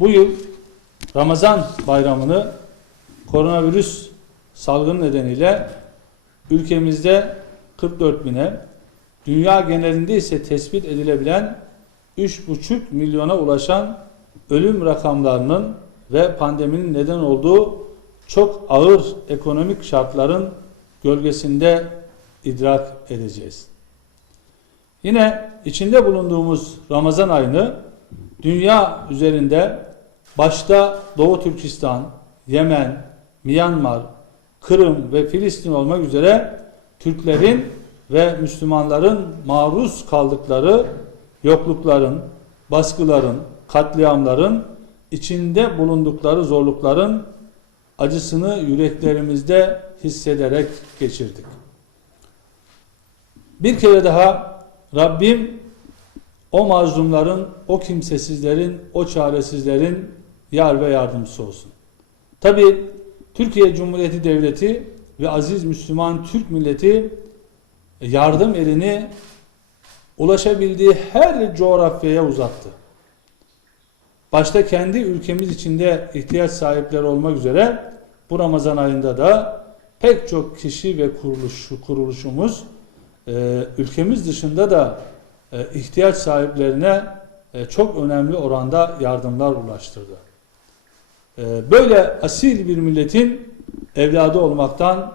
Bu yıl Ramazan bayramını koronavirüs salgını nedeniyle ülkemizde 44 bine, dünya genelinde ise tespit edilebilen 3,5 milyona ulaşan ölüm rakamlarının ve pandeminin neden olduğu çok ağır ekonomik şartların gölgesinde idrak edeceğiz. Yine içinde bulunduğumuz Ramazan ayını dünya üzerinde başta Doğu Türkistan, Yemen, Myanmar, Kırım ve Filistin olmak üzere Türklerin ve Müslümanların maruz kaldıkları yoklukların, baskıların, katliamların, içinde bulundukları zorlukların acısını yüreklerimizde hissederek geçirdik. Bir kere daha Rabbim o mazlumların, o kimsesizlerin, o çaresizlerin yar ve yardımcısı olsun. Tabi Türkiye Cumhuriyeti Devleti ve aziz Müslüman Türk milleti yardım elini ulaşabildiği her coğrafyaya uzattı. Başta kendi ülkemiz içinde ihtiyaç sahipleri olmak üzere bu Ramazan ayında da pek çok kişi ve kuruluş, kuruluşumuz e, ülkemiz dışında da e, ihtiyaç sahiplerine e, çok önemli oranda yardımlar ulaştırdı. E, böyle asil bir milletin evladı olmaktan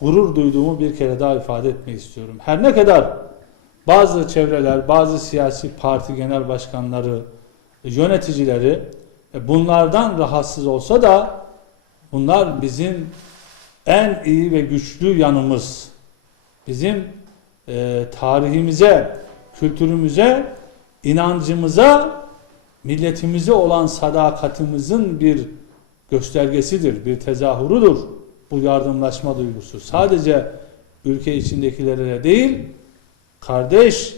gurur duyduğumu bir kere daha ifade etmek istiyorum. Her ne kadar bazı çevreler, bazı siyasi parti genel başkanları, yöneticileri e, bunlardan rahatsız olsa da bunlar bizim en iyi ve güçlü yanımız. Bizim e, tarihimize, kültürümüze, inancımıza, milletimize olan sadakatimizin bir göstergesidir, bir tezahürüdür bu yardımlaşma duygusu. Sadece ülke içindekilere değil, kardeş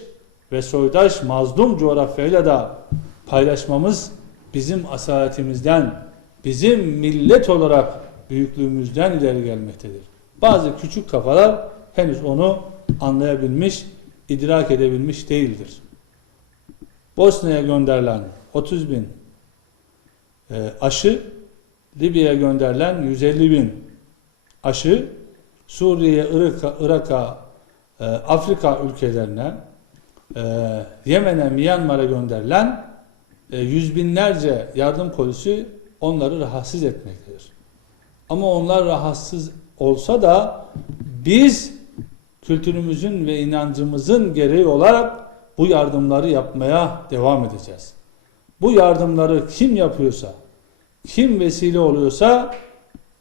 ve soydaş mazlum coğrafyayla da paylaşmamız bizim asaletimizden, bizim millet olarak büyüklüğümüzden ileri gelmektedir. Bazı küçük kafalar henüz onu anlayabilmiş, idrak edebilmiş değildir. Bosna'ya gönderilen 30 bin e, aşı, Libya'ya gönderilen 150 bin aşı, Suriye'ye, Irak'a, Irak'a e, Afrika ülkelerine, e, Yemen'e, Myanmar'a gönderilen e, yüz binlerce yardım polisi onları rahatsız etmektedir. Ama onlar rahatsız olsa da biz kültürümüzün ve inancımızın gereği olarak bu yardımları yapmaya devam edeceğiz. Bu yardımları kim yapıyorsa, kim vesile oluyorsa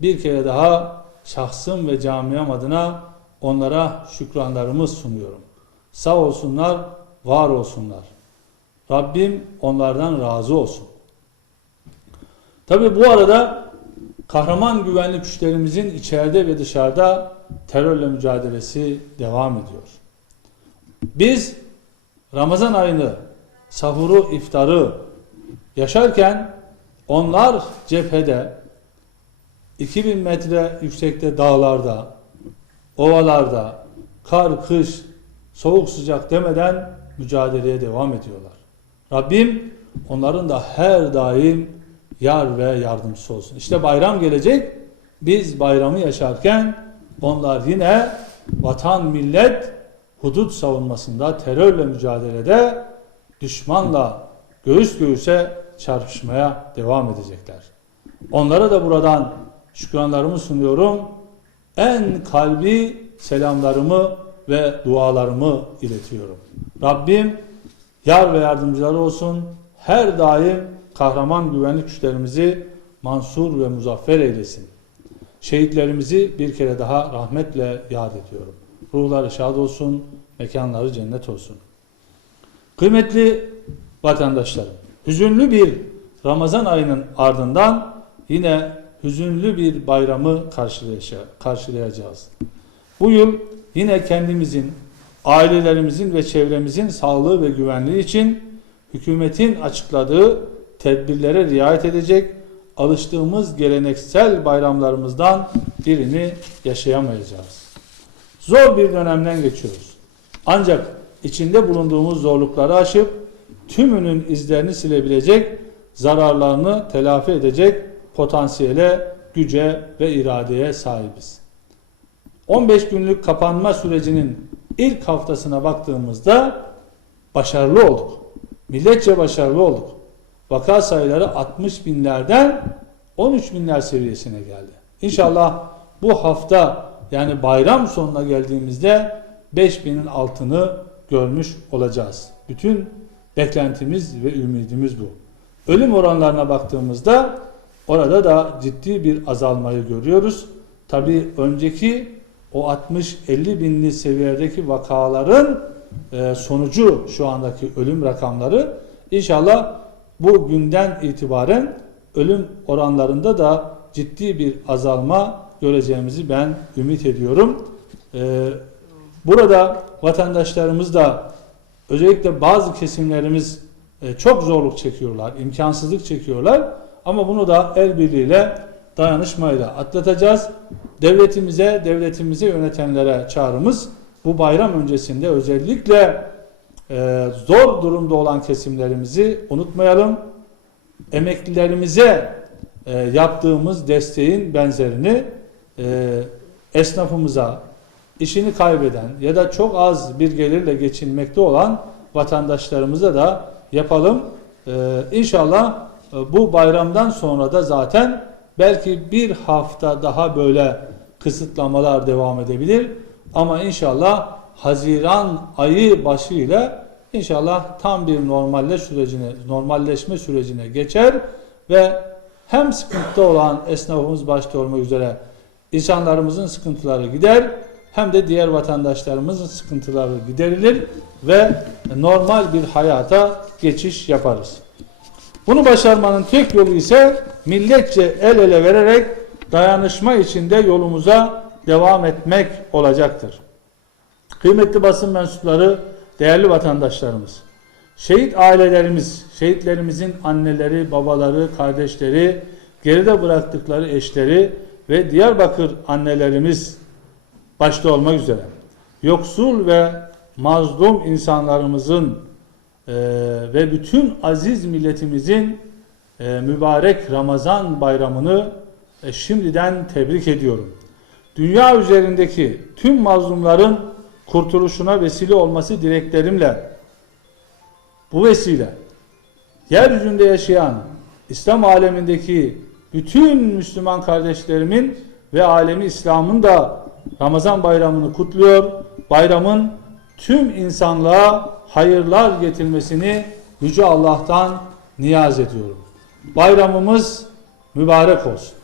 bir kere daha şahsım ve camiam adına onlara şükranlarımı sunuyorum. Sağ olsunlar, var olsunlar. Rabbim onlardan razı olsun. Tabi bu arada kahraman güvenlik güçlerimizin içeride ve dışarıda terörle mücadelesi devam ediyor. Biz Ramazan ayını, sahuru, iftarı yaşarken onlar cephede 2000 metre yüksekte dağlarda, ovalarda, kar, kış, soğuk sıcak demeden mücadeleye devam ediyorlar. Rabbim onların da her daim yar ve yardımcısı olsun. İşte bayram gelecek. Biz bayramı yaşarken onlar yine vatan, millet, hudut savunmasında, terörle mücadelede düşmanla göğüs göğüse çarpışmaya devam edecekler. Onlara da buradan şükranlarımı sunuyorum. En kalbi selamlarımı ve dualarımı iletiyorum. Rabbim yar ve yardımcıları olsun. Her daim kahraman güvenlik güçlerimizi mansur ve muzaffer eylesin. Şehitlerimizi bir kere daha rahmetle yad ediyorum. Ruhları şad olsun, mekanları cennet olsun. Kıymetli vatandaşlarım, hüzünlü bir Ramazan ayının ardından yine hüzünlü bir bayramı karşılayacağız. Bu yıl yine kendimizin, ailelerimizin ve çevremizin sağlığı ve güvenliği için hükümetin açıkladığı tedbirlere riayet edecek, alıştığımız geleneksel bayramlarımızdan birini yaşayamayacağız. Zor bir dönemden geçiyoruz. Ancak içinde bulunduğumuz zorlukları aşıp tümünün izlerini silebilecek zararlarını telafi edecek potansiyele, güce ve iradeye sahibiz. 15 günlük kapanma sürecinin ilk haftasına baktığımızda başarılı olduk. Milletçe başarılı olduk. Vaka sayıları 60 binlerden 13 binler seviyesine geldi. İnşallah bu hafta yani bayram sonuna geldiğimizde 5000'in altını görmüş olacağız. Bütün beklentimiz ve ümidimiz bu. Ölüm oranlarına baktığımızda orada da ciddi bir azalmayı görüyoruz. Tabi önceki o 60-50 binli seviyedeki vakaların e, sonucu şu andaki ölüm rakamları inşallah bu günden itibaren ölüm oranlarında da ciddi bir azalma göreceğimizi ben ümit ediyorum. Ee, burada vatandaşlarımız da özellikle bazı kesimlerimiz e, çok zorluk çekiyorlar, imkansızlık çekiyorlar. Ama bunu da el birliğiyle, dayanışmayla atlatacağız. Devletimize, devletimizi yönetenlere çağrımız bu bayram öncesinde özellikle e, zor durumda olan kesimlerimizi unutmayalım. Emeklilerimize e, yaptığımız desteğin benzerini esnafımıza, işini kaybeden ya da çok az bir gelirle geçinmekte olan vatandaşlarımıza da yapalım. E, inşallah e, bu bayramdan sonra da zaten belki bir hafta daha böyle kısıtlamalar devam edebilir. Ama inşallah Haziran ayı başıyla inşallah tam bir normalleş sürecine, normalleşme sürecine geçer ve hem sıkıntıda olan esnafımız başta olmak üzere insanlarımızın sıkıntıları gider hem de diğer vatandaşlarımızın sıkıntıları giderilir ve normal bir hayata geçiş yaparız. Bunu başarmanın tek yolu ise milletçe el ele vererek dayanışma içinde yolumuza devam etmek olacaktır. Kıymetli basın mensupları, değerli vatandaşlarımız, şehit ailelerimiz, şehitlerimizin anneleri, babaları, kardeşleri, geride bıraktıkları eşleri ve Diyarbakır annelerimiz başta olmak üzere yoksul ve mazlum insanlarımızın e, ve bütün aziz milletimizin e, mübarek Ramazan bayramını e, şimdiden tebrik ediyorum. Dünya üzerindeki tüm mazlumların kurtuluşuna vesile olması dileklerimle bu vesile yeryüzünde yaşayan İslam alemindeki bütün Müslüman kardeşlerimin ve alemi İslam'ın da Ramazan bayramını kutluyor. Bayramın tüm insanlığa hayırlar getirmesini Yüce Allah'tan niyaz ediyorum. Bayramımız mübarek olsun.